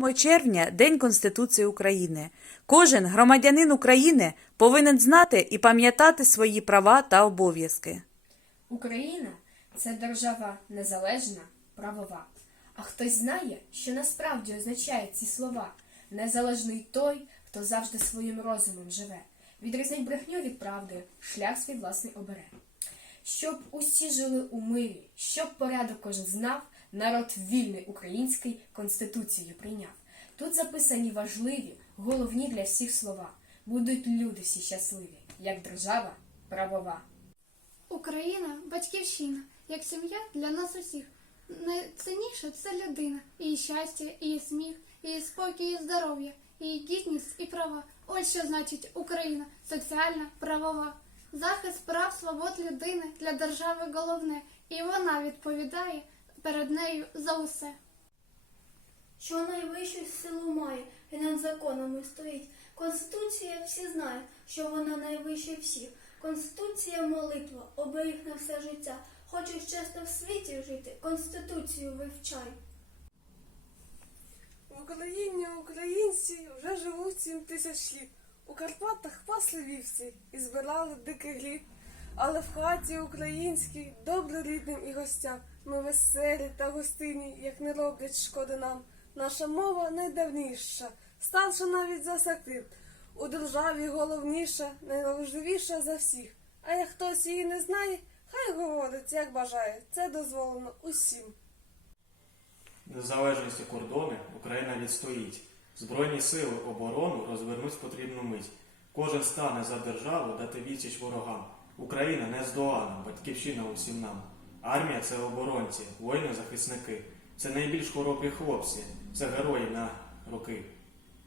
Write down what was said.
8 червня День Конституції України. Кожен громадянин України повинен знати і пам'ятати свої права та обов'язки. Україна це держава незалежна, правова. А хтось знає, що насправді означають ці слова. Незалежний той, хто завжди своїм розумом живе, відрізнить брехню від правди, шлях свій власний обере. Щоб усі жили у мирі, щоб порядок кожен знав, народ вільний український конституцію прийняв. Тут записані важливі, головні для всіх слова. Будуть люди всі щасливі, як держава правова. Україна батьківщина, як сім'я для нас усіх. Найцінніше це людина, її щастя, її сміх, її спокій і здоров'я, її гідність і права. Ось що значить Україна соціальна, правова. Захист прав свобод людини для держави головне, і вона відповідає перед нею за усе. що найвищу силу має і над законами стоїть. Конституція всі знають, що вона найвища всіх. Конституція молитва, оберіг на все життя. Хочеш чесно в світі жити, Конституцію вивчай. В Україні українці вже живуть сім тисяч літ. У Карпатах пасли вівці і збирали дикий лід. Але в хаті українській добре рідним і гостям. Ми веселі та гостинні, як не роблять шкоди нам. Наша мова найдавніша, старша навіть за сакрит. У державі головніша, найважливіша за всіх. А як хтось її не знає, хай говорить, як бажає. Це дозволено усім. Незалежності кордони Україна відстоїть. Збройні сили оборону розвернуть потрібну мить. Кожен стане за державу дати відсіч ворогам. Україна не здолана, батьківщина усім нам. Армія це оборонці, воїни захисники. Це найбільш хоробрі хлопці, це герої на роки.